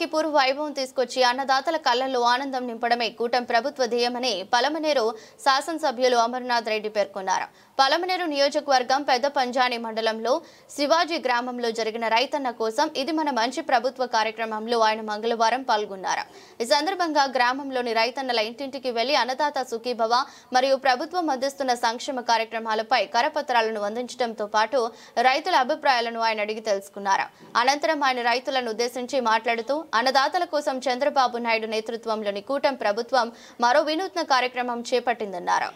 గ్రామానికి పూర్వ వైభవం తీసుకొచ్చి అన్నదాతల కళ్లలో ఆనందం నింపడమే కూటమి ప్రభుత్వ ధ్యేయమని పలమనేరు శాసనసభ్యులు అమర్నాథ్ రెడ్డి పేర్కొన్నారు. పలమనేరు నియోజకవర్గం పెద్ద పంజాని మండలంలో శివాజీ గ్రామంలో జరిగిన రైతన్న కోసం ఇది మన మంచి ప్రభుత్వ కార్యక్రమంలో ఆయన మంగళవారం పాల్గొన్నారు. ఈ సందర్భంగా గ్రామంలోని రైతన్నల ఇంటింటికి వెళ్లి అన్నదాత సుఖీభవ మరియు ప్రభుత్వం అందిస్తున్న సంక్షేమ కార్యక్రమాలపై కరపత్రాలను అందించడంతో పాటు రైతుల అభిప్రాయాలను ఆయన అడిగి తెలుసుకున్నారు. అనంతరం ఆయన రైతులను ఉద్దేశించి మాట్లాడుతూ అన్నదాతల కోసం చంద్రబాబు నాయుడు నేతృత్వంలోని కూటమి ప్రభుత్వం మరో వినూత్న కార్యక్రమం చేపట్టిందన్నారు.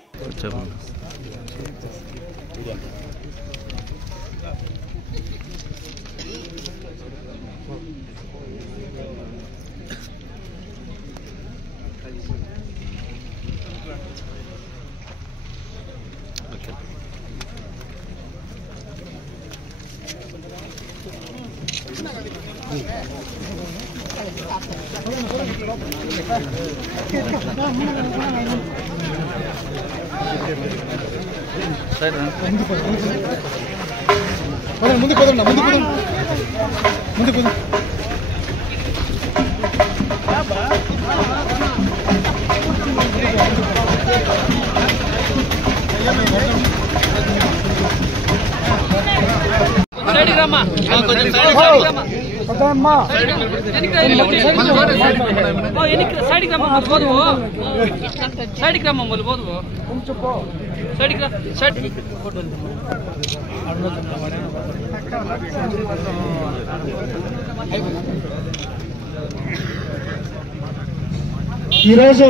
ఈరోజు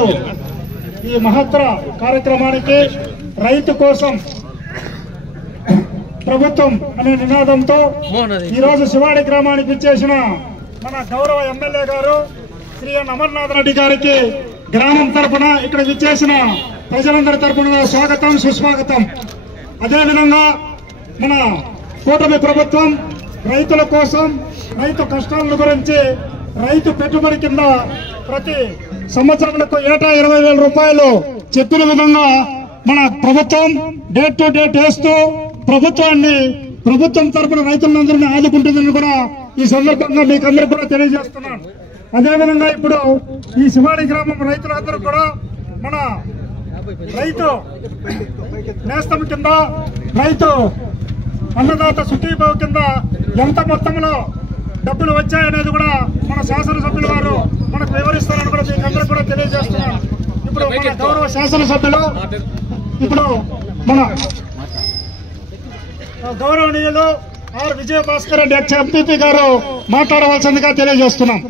ఈ మహత్తర కార్యక్రమానికి రైతు కోసం ప్రభుత్వం అనే నినాదంతో ఈరోజు శివాడి గ్రామానికి ఇచ్చేసిన మన గౌరవ ఎమ్మెల్యే గారు శ్రీ అమర్నాథ్ రెడ్డి గారికి గ్రామం తరఫున ఇక్కడ ఇచ్చేసిన ప్రజలందరి తరఫున స్వాగతం సుస్వాగతం. అదేవిధంగా మన కూటమి ప్రభుత్వం రైతుల కోసం రైతు కష్టాల గురించి రైతు పెట్టుబడి కింద ప్రతి సంవత్సరాలకు ఏటా 20,000 రూపాయలు చెప్పిన విధంగా మన ప్రభుత్వం డేట్ టు డేట్ వేస్తూ ప్రభుత్వం తరఫున రైతులందరినీ ఆదుకుంటుందని కూడా ఈ సందర్భంగా మీకు అందరూ కూడా తెలియజేస్తున్నాను. అదేవిధంగా ఇప్పుడు ఈ శివాడి గ్రామం రైతులందరూ కూడా మన రైతు నేస్తం కింద రైతు అన్నదాత సుఖీభావ కింద ఎంత మొత్తంలో డబ్బులు వచ్చాయనేది కూడా మన శాసనసభ్యులు వారు మనకు వివరిస్తారని కూడా మీకు అందరూ కూడా తెలియజేస్తున్నాను. ఇప్పుడు మన గౌరవ శాసనసభ్యులు ఇప్పుడు మన గౌరవనీయులు ఆర్ విజయభాస్కర్ రెడ్డి ఎంపీపీ గారు మాట్లాడవలసిందిగా తెలియజేస్తున్నాం.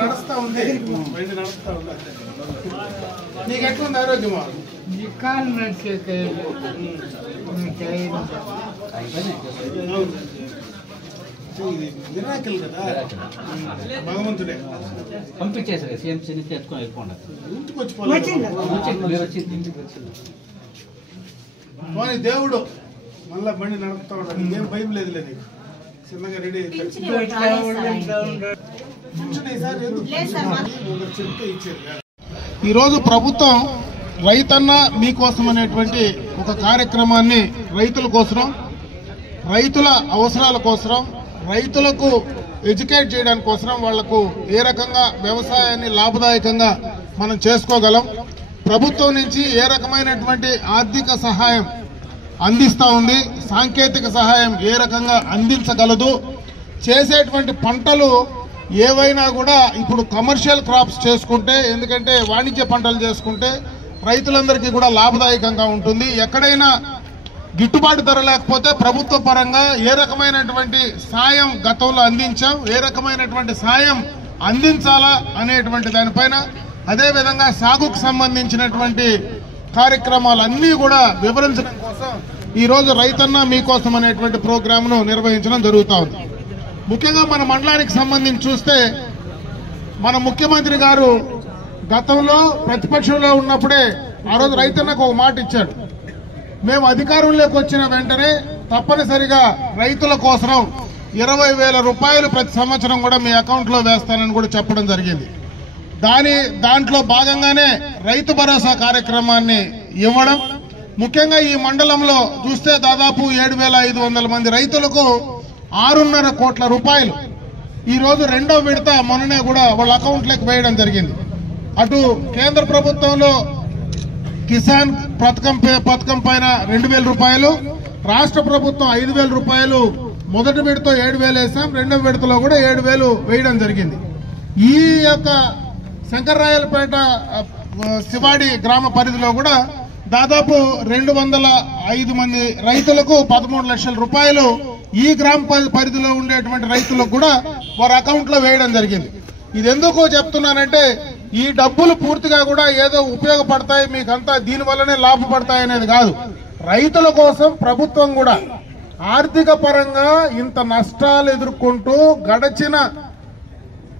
నడుస్తా ఉంది నీకు ఎట్లుంది ఆరోగ్యమా? కాలు నడిచే మిరాకిల్ కదా, భగవంతుడే పంపించేసారు. సిఎంసీ నుంచి ఎత్తుకొని వెళ్ళిపోండి. ఇంటికి వచ్చి దేవుడు మళ్ళా బండి నడుపుతా ఉన్నాడు. ఏం భయం లేదు లేదు చిన్నగా రెడీ ఈరోజు ప్రభుత్వం రైతన్న మీకోసం అనేటువంటి ఒక కార్యక్రమాన్ని రైతుల కోసం, రైతుల అవసరాల కోసం, రైతులకు ఎడ్యుకేట్ చేయడానికి కోసం వాళ్లకు ఏ రకంగా వ్యవసాయాన్ని లాభదాయకంగా మనం చేసుకోగలం, ప్రభుత్వం నుంచి ఏ రకమైనటువంటి ఆర్థిక సహాయం అందిస్తా ఉంది, సాంకేతిక సహాయం ఏ రకంగా అందించగలదు, చేసేటువంటి పంటలు ఏవైనా కూడా ఇప్పుడు కమర్షియల్ క్రాప్స్ చేసుకుంటే, ఎందుకంటే వాణిజ్య పంటలు చేసుకుంటే రైతులందరికీ కూడా లాభదాయకంగా ఉంటుంది. ఎక్కడైనా గిట్టుబాటు ధర లేకపోతే ప్రభుత్వ పరంగా ఏ రకమైనటువంటి సాయం గతంలో అందించాం, ఏ రకమైనటువంటి సాయం అందించాలా అనేటువంటి దానిపైన, అదేవిధంగా సాగుకు సంబంధించినటువంటి కార్యక్రమాలన్నీ కూడా వివరించడం కోసం ఈరోజు రైతన్న మీకోసం అనేటువంటి ప్రోగ్రాంను నిర్వహించడం జరుగుతూ ఉంది. ముఖ్యంగా మన మండలానికి సంబంధించి చూస్తే మన ముఖ్యమంత్రి గారు గతంలో ప్రతిపక్షంలో ఉన్నప్పుడే ఆ రోజు రైతన్నకు ఒక మాట ఇచ్చాడు. మేము అధికారంలోకి వచ్చిన వెంటనే తప్పనిసరిగా రైతుల కోసం 20,000 రూపాయలు ప్రతి సంవత్సరం కూడా మీ అకౌంట్లో వేస్తానని కూడా చెప్పడం జరిగింది. దాంట్లో భాగంగానే రైతు భరోసా కార్యక్రమాన్ని ఇవ్వడం, ముఖ్యంగా ఈ మండలంలో చూస్తే దాదాపు 7,500 మంది రైతులకు 6.5 కోట్ల రూపాయలు ఈ రోజు రెండో విడత మొన్ననే కూడా వాళ్ళ అకౌంట్లోకి వేయడం జరిగింది. అటు కేంద్ర ప్రభుత్వంలో కిసాన్ పథకం పైన 2,000 రూపాయలు, రాష్ట్ర ప్రభుత్వం 5,000 రూపాయలు మొదటి విడత 7,000 వేసాం, రెండో విడతలో కూడా 7,000 వేయడం జరిగింది. ఈ యొక్క శంకర్రాయలపేట శివాడి గ్రామ పరిధిలో కూడా దాదాపు 205 మంది రైతులకు 13 లక్షల రూపాయలు ఈ గ్రామ పరిధిలో ఉండేటువంటి రైతులకు కూడా వారి అకౌంట్ లో వేయడం జరిగింది. ఇది ఎందుకు చెప్తున్నానంటే ఈ డబ్బులు పూర్తిగా కూడా ఏదో ఉపయోగపడతాయి, మీకంతా దీనివల్లనే లాభపడతాయి అనేది కాదు. రైతుల కోసం ప్రభుత్వం కూడా ఆర్థిక పరంగా ఇంత నష్టాలు ఎదుర్కొంటూ గడచిన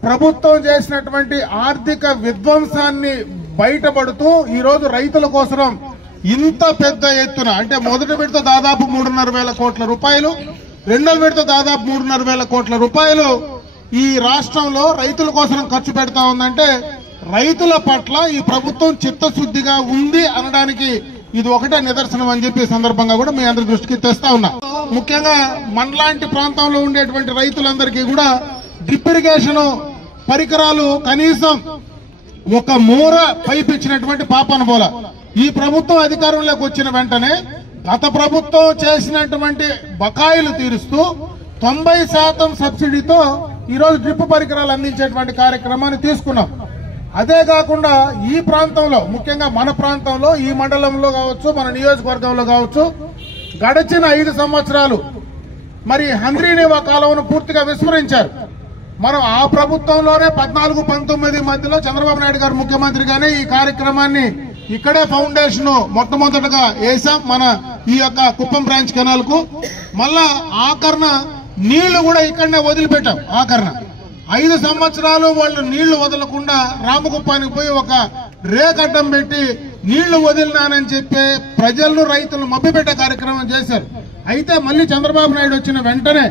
ప్రభుత్వం చేసినటువంటి ఆర్థిక విధ్వంసాన్ని బయటపడుతూ ఈ రోజు రైతుల కోసం ఇంత పెద్ద ఎత్తున, అంటే మొదటి విడత దాదాపు 3,500 కోట్ల రూపాయలు, రెండో విడత దాదాపు 3,500 కోట్ల రూపాయలు ఈ రాష్ట్రంలో రైతుల కోసం ఖర్చు పెడతా ఉందంటే రైతుల పట్ల ఈ ప్రభుత్వం చిత్తశుద్ధిగా ఉంది అనడానికి ఇది ఒకటే నిదర్శనం అని చెప్పి సందర్భంగా కూడా మీ అందరి దృష్టికి తెస్తా ఉన్నా. ముఖ్యంగా మనలాంటి ప్రాంతంలో ఉండేటువంటి రైతులందరికీ కూడా డ్రిప్ ఇరిగేషన్ పరికరాలు కనీసం ఒక మూర పైపు ఇచ్చినటువంటి పాపన పోల. ఈ ప్రభుత్వం అధికారంలోకి వచ్చిన వెంటనే గత ప్రభుత్వం చేసినటువంటి బకాయిలు తీరుస్తూ 90% సబ్సిడీతో ఈరోజు డ్రిప్ పరికరాలు అందించేటువంటి కార్యక్రమాన్ని తీసుకున్నాం. అదే కాకుండా ఈ ప్రాంతంలో, ముఖ్యంగా మన ప్రాంతంలో, ఈ మండలంలో కావచ్చు, మన నియోజకవర్గంలో కావచ్చు, గడిచిన 5 సంవత్సరాలు మరి హంద్రీనేవా కాలువను పూర్తిగా విస్మరించారు. మనం ఆ ప్రభుత్వంలోనే 14-19 మధ్యలో చంద్రబాబు నాయుడు గారు ముఖ్యమంత్రిగానే ఈ కార్యక్రమాన్ని ఇక్కడే ఫౌండేషన్ మొట్టమొదటగా వేసాం మన ఈ యొక్క కుప్పం బ్రాంచ్ కెనాల్ కు. మళ్ళా ఆఖరణ నీళ్లు కూడా ఇక్కడనే వదిలిపెట్టాం. ఆఖరణ 5 సంవత్సరాలు వాళ్ళు నీళ్లు వదలకుండా రామకుప్పానికి పోయి ఒక రేకడ్డం పెట్టి నీళ్లు వదిలినానని చెప్పి ప్రజలను రైతులను మభ్యపెట్టే కార్యక్రమం చేశారు. అయితే మళ్ళీ చంద్రబాబు నాయుడు వచ్చిన వెంటనే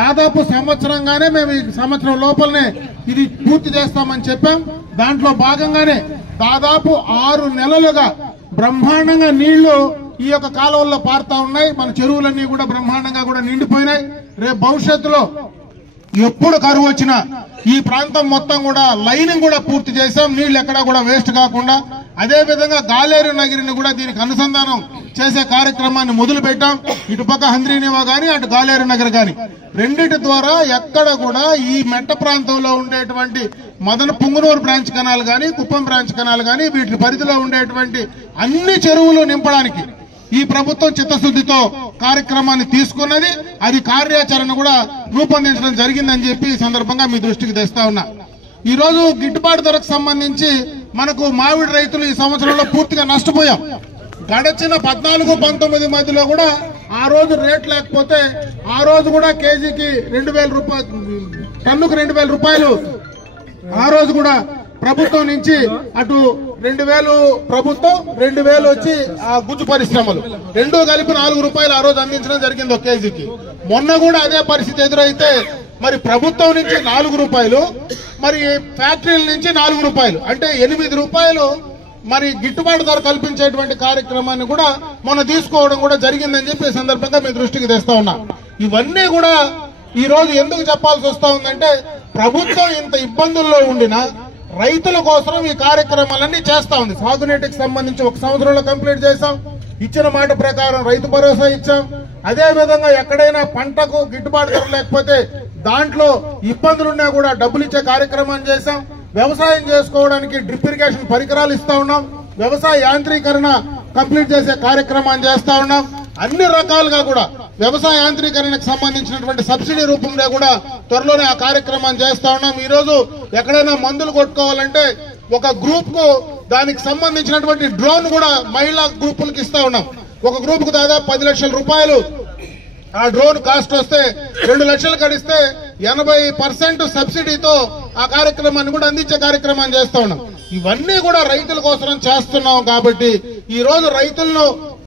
దాదాపు సంవత్సరంగానే మేము ఈ సంవత్సరం లోపలనే ఇది పూర్తి చేస్తామని చెప్పాం. దాంట్లో భాగంగానే దాదాపు 6 నెలలుగా బ్రహ్మాండంగా నీళ్లు ఈ యొక్క కాలువల్లో పారుతా ఉన్నాయి. మన చెరువులన్నీ కూడా బ్రహ్మాండంగా కూడా నిండిపోయినాయి. రేపు భవిష్యత్తులో ఎప్పుడు కరువు వచ్చినా ఈ ప్రాంతం మొత్తం కూడా లైనింగ్ కూడా పూర్తి చేశాం, నీళ్లు ఎక్కడా కూడా వేస్ట్ కాకుండా. అదే విధంగా గాలేరు నగిరిని కూడా దీనికి అనుసంధానం చేసే కార్యక్రమాన్ని మొదలు పెట్టాం. ఇటుపక్క హంద్రీనేవా గాని, అటు గాలేరు నగర్ గాని, రెండింటి ద్వారా ఎక్కడ కూడా ఈ మెట్ట ప్రాంతంలో ఉండేటువంటి పుంగనూరు బ్రాంచ్ కెనాల్ గాని, కుప్పం బ్రాంచ్ కెనాల్ గాని, వీటి పరిధిలో ఉండేటువంటి అన్ని చెరువులు నింపడానికి ఈ ప్రభుత్వం చిత్తశుద్ధితో కార్యక్రమాన్ని తీసుకున్నది. అది కార్యాచరణ కూడా రూపొందించడం జరిగిందని చెప్పి ఈ సందర్భంగా మీ దృష్టికి తెస్తా ఉన్నా. ఈ రోజు గిట్టుబాటు ధరకు సంబంధించి మనకు మామిడి రైతులు ఈ సంవత్సరంలో పూర్తిగా నష్టపోయాం. గడచిన 14-19 మధ్యలో కూడా ఆ రోజు రేట్ లేకపోతే ఆ రోజు కూడా కేజీకి 2,000 రూపాయలు, టన్నుకు 2,000 రూపాయలు ఆ రోజు కూడా ప్రభుత్వం నుంచి, అటు 2,000 ప్రభుత్వం, 2,000 వచ్చి ఆ గుజ్జు పరిశ్రమలు, రెండూ కలిపి 4 రూపాయలు ఆ రోజు అందించడం జరిగింది ఒక కేజీకి. మొన్న కూడా అదే పరిస్థితి ఎదురైతే మరి ప్రభుత్వం నుంచి 4 రూపాయలు, మరి ఫ్యాక్టరీల నుంచి 4 రూపాయలు, అంటే 8 రూపాయలు మరి గిట్టుబాటు ధర కల్పించేటువంటి కార్యక్రమాన్ని కూడా మనం తీసుకోవడం కూడా జరిగిందని చెప్పి ఈ సందర్భంగా మీ దృష్టికి తెస్తా ఉన్నా. ఇవన్నీ కూడా ఈ రోజు ఎందుకు చెప్పాల్సి వస్తా ఉందంటే ప్రభుత్వం ఇంత ఇబ్బందుల్లో ఉండినా రైతుల కోసం ఈ కార్యక్రమాలన్నీ చేస్తా ఉంది. సాగునీటికి సంబంధించి 1 సంవత్సరంలో కంప్లీట్ చేశాం. ఇచ్చిన మాట ప్రకారం రైతు భరోసా ఇచ్చాం. అదే విధంగా ఎక్కడైనా పంటకు గిట్టుబాటు ధర లేకపోతే దాంట్లో ఇబ్బందులున్నా కూడా డబ్బులు ఇచ్చే కార్యక్రమాన్ని చేశాం. వ్యవసాయం చేసుకోవడానికి డ్రిప్ ఇరిగేషన్ పరికరాలు ఇస్తా ఉన్నాం. వ్యవసాయ యాంత్రీకరణ కంప్లీట్ చేసే కార్యక్రమాన్ని చేస్తా ఉన్నాం. అన్ని రకాలుగా కూడా వ్యవసాయ యాంత్రీకరణకు సంబంధించినటువంటి సబ్సిడీ రూపంలో కూడా త్వరలోనే ఆ కార్యక్రమాన్ని చేస్తా ఉన్నాం. ఈ రోజు ఎక్కడైనా మందులు కొట్టుకోవాలంటే ఒక గ్రూప్ కు దానికి సంబంధించినటువంటి డ్రోన్ కూడా మహిళా గ్రూపులకు ఇస్తా ఉన్నాం. ఒక గ్రూప్ కు దాదాపు 10 లక్షల రూపాయలు ఆ డ్రోన్ కాస్ట్ వస్తే 2 లక్షలు కడిస్తే 80% సబ్సిడీతో ఆ కార్యక్రమాన్ని కూడా అందించే కార్యక్రమాన్ని చేస్తా ఉన్నాం. ఇవన్నీ కూడా రైతుల కోసం చేస్తున్నాం. కాబట్టి ఈ రోజు రైతులను